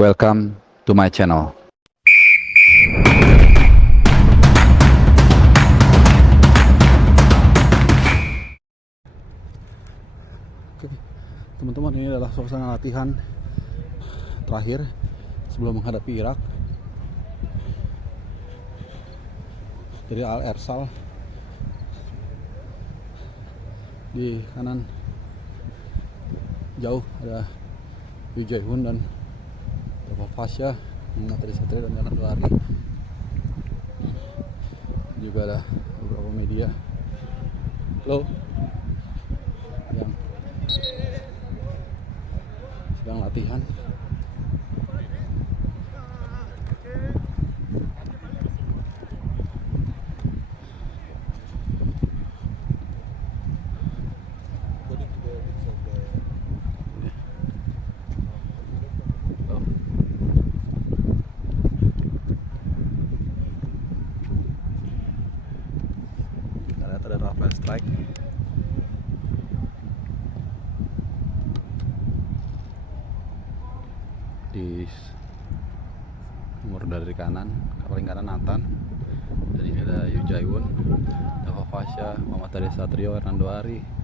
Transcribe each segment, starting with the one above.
Welcome to my channel. Oke, teman-teman, ini adalah suasana latihan terakhir sebelum menghadapi Irak. Dari Al Ersal di kanan jauh ada Yu Jae-hoon dan Fasya, Matahari Satria dan Kanan Lari. Juga ada beberapa media yang sedang latihan. Ada Rafael Strike di nomor dari kanan, paling kanan Nathan, dan ini ada Yu Jae-hoon, Dava Fasya, Matahari Satria, Hernando Ari.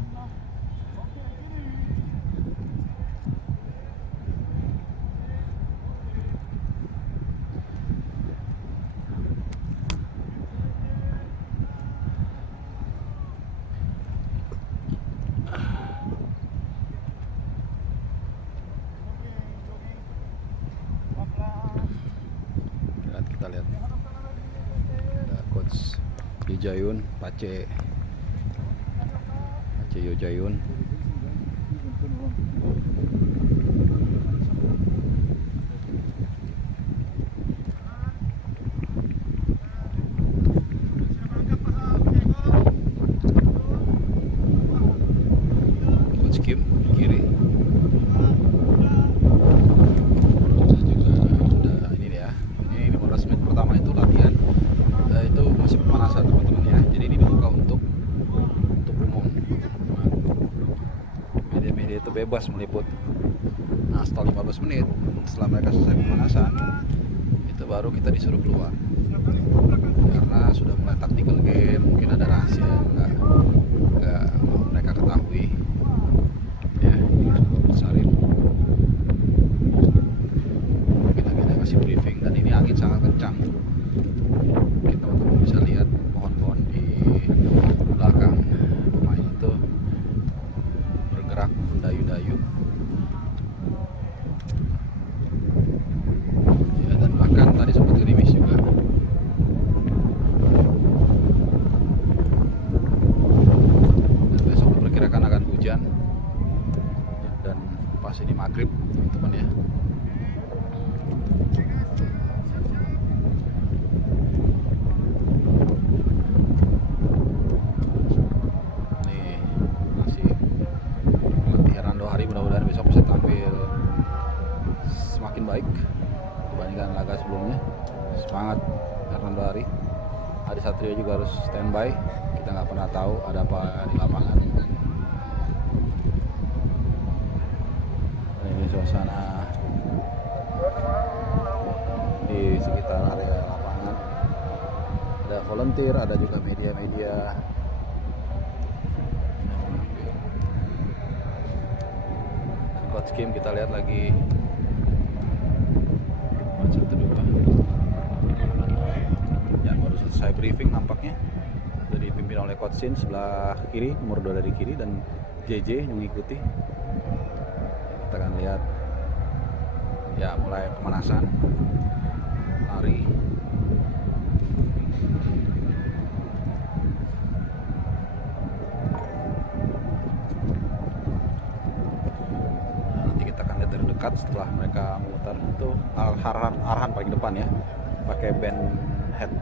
Kita lihat ada coach Yu Jae-hoon, Pace Yu Jae-hoon. Coach Kim kiri. Pertama itu latihan, itu masih pemanasan teman-teman ya. Jadi ini dibuka untuk umum. Media-media itu bebas meliput. Nah, setelah 15 menit setelah mereka selesai pemanasan, itu baru kita disuruh keluar karena sudah mulai tactical game. Mungkin ada rahasia yang nggak mereka ketahui ya. Sarin kita kasih briefing, dan ini angin sangat kencang. Mungkin teman-teman bisa lihat pohon-pohon di belakang pemain itu bergerak mendayu-dayu ya, dan bahkan tadi sempat gerimis juga. Dan besok diperkirakan akan hujan, dan pas ini maghrib teman-teman ya. Mudah-mudahan besok bisa tampil semakin baik dibandingkan laga sebelumnya. Semangat Hernando Ari. Adi Satrio juga harus standby, kita nggak pernah tahu ada apa di lapangan. Ini suasana di sekitar area lapangan, ada volunteer, ada juga media-media. Coach Kim kita lihat lagi macam itu dulu ya, baru selesai briefing nampaknya. Jadi dipimpin oleh Coach Shin sebelah kiri, nomor 2 dari kiri, dan JJ yang mengikuti. Kita akan lihat ya, mulai pemanasan lari. Dekat setelah mereka memutar itu Arhan paling depan ya, pakai band hand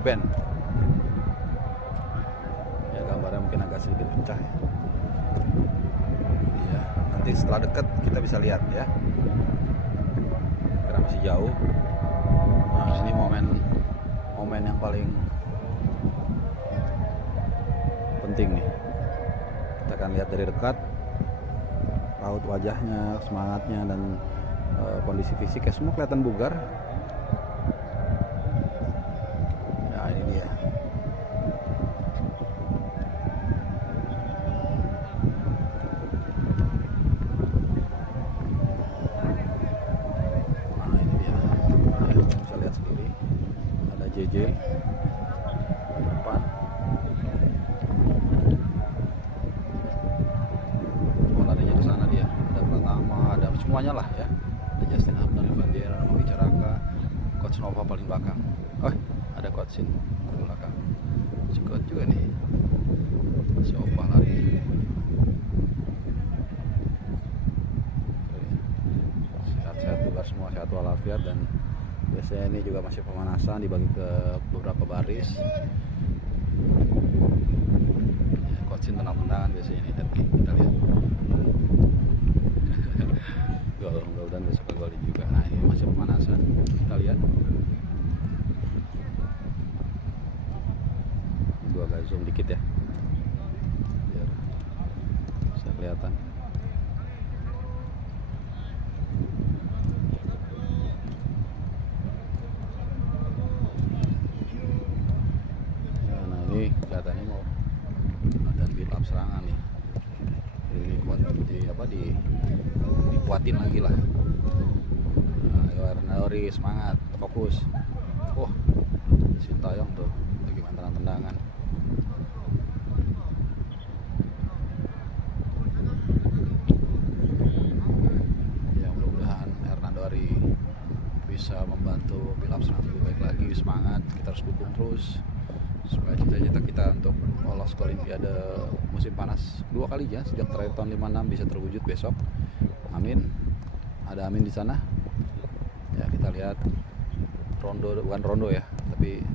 band ya, gambarnya mungkin agak sedikit pecah ya. Nanti setelah dekat kita bisa lihat ya, karena masih jauh. Nah, ini momen yang paling penting nih. Kita akan lihat dari dekat raut wajahnya, semangatnya, dan kondisi fisiknya semua kelihatan bugar. Nah ini dia. Nah ini dia. Bisa lihat sendiri. Ada JJ di depan. Adanya di sana dia. Ada Pratama, ada semuanya lah ya. Ada Justin Abner, Ivan Jera, Mami Caraka, Coach Nova paling belakang. Oh, ada Coach Sin di belakang. Si Coach juga nih. Si Opa lari. Sehat-sehat bugar semua, sehat walafiat, dan biasanya ini juga masih pemanasan dibagi ke beberapa baris. Ya, Coach Sin tenang-tenangan biasanya ini, tapi kita lihat. Mudah-mudahan besok ke gol juga. Nah ini masih pemanasan, kita lihat. Gua agak zoom dikit ya biar bisa kelihatan. Ya, nah ini kelihatannya mau ada build up serangan nih. Dikuatin lagi lah. Nah, ayo Ernaldi semangat, fokus. Oh, Sintayong tuh lagi main tendangan. Ya mudah-mudahan Ernaldi bisa membantu build up serangan lebih baik lagi. Semangat, kita harus dukung terus supaya cita-cita kita untuk lolos ke Olimpiade musim panas 2 kalinya sejak terakhir tahun 56 bisa terwujud besok. Amin. Ada amin di sana. Ya kita lihat bukan rondo ya, tapi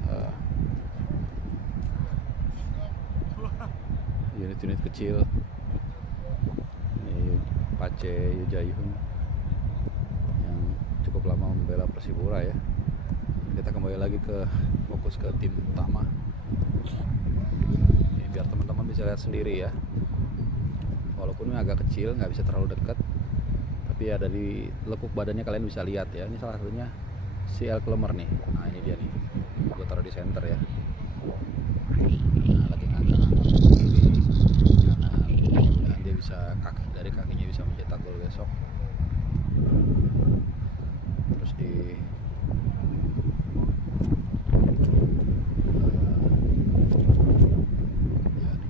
unit-unit kecil. Ini Pace Yujayun yang cukup lama membela Persipura ya. Kita kembali lagi fokus ke tim utama. Ini biar teman-teman bisa lihat sendiri ya. Walaupun ini agak kecil, nggak bisa terlalu dekat, tapi ya dari lekuk badannya kalian bisa lihat ya. Ini salah satunya si El Klemer nih. Nah ini dia nih, gue taruh di center ya. Nah lagi ngangkat kiri kanan, dan dia bisa dari kakinya bisa mencetak gol besok. Terus di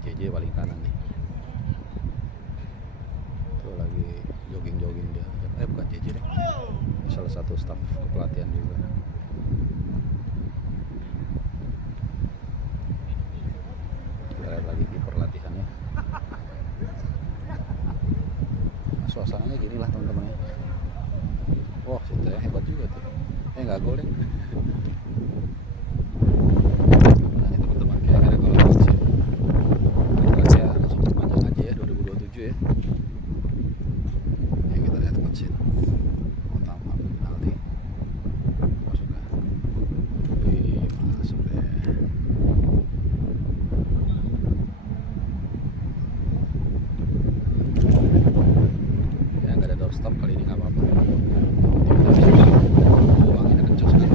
JJ paling kanan nih. Tuh lagi jogging dia. Bukan JJ deh. Salah satu staf kepelatihan juga. Kita lihat lagi kiper latihannya. Nah, suasananya gini lah teman-teman ya. Wah, Sintayong hebat juga tuh. Nggak gol deh. Nah, ini teman-teman kayak ada gol kecil. Kita langsung panjang aja ya 2027 ya. Ya kita lihat Coach Sin. Utama penalti. Masuk kan? Masuk deh. Ya nggak ada doorstop kali ini, nggak apa-apa. Buanginnya kencang sekali.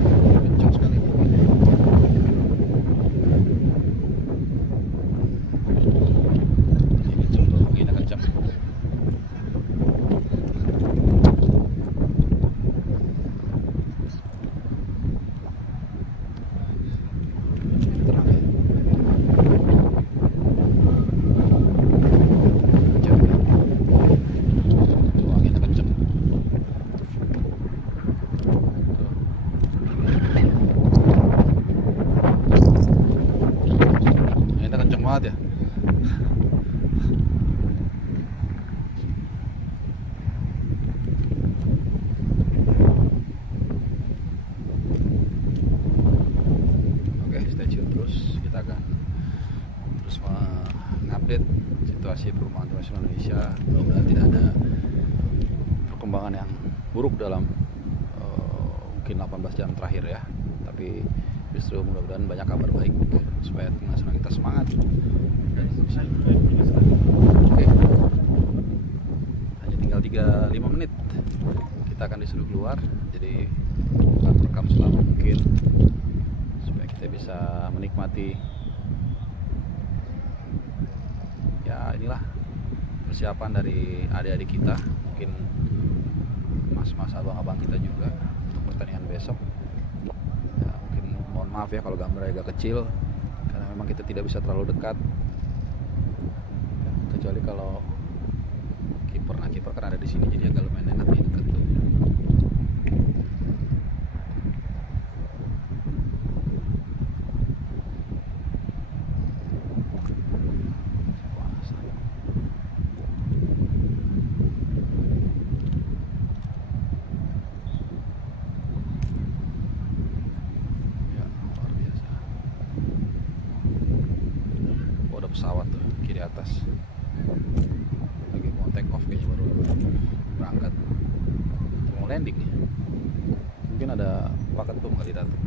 Banget ya. Oke, stay tune terus. Kita akan terus mengupdate situasi perumahan nasional Indonesia. Mudah-mudahan tidak ada perkembangan yang buruk dalam mungkin 18 jam terakhir ya. Tapi justru mudah-mudahan banyak kabar baik supaya tim nasional kita semangat dan bisa. Oke. Hanya tinggal 5 menit kita akan disuruh keluar, jadi akan merekam selama mungkin supaya kita bisa menikmati. Ya inilah persiapan dari adik-adik kita, mungkin mas-mas abang-abang kita juga untuk pertandingan besok. Ya, mungkin mohon maaf ya kalau gambarnya agak kecil karena memang kita tidak bisa terlalu dekat, kecuali kalau kiper kan ada di sini, jadi agak lumayan enak nih dekat tuh. Ya, luar biasa. Oh, ada pesawat tuh kiri atas. Lagi mau take off kayaknya, baru berangkat. Mau landing nih. Mungkin ada paket tuh kali datang.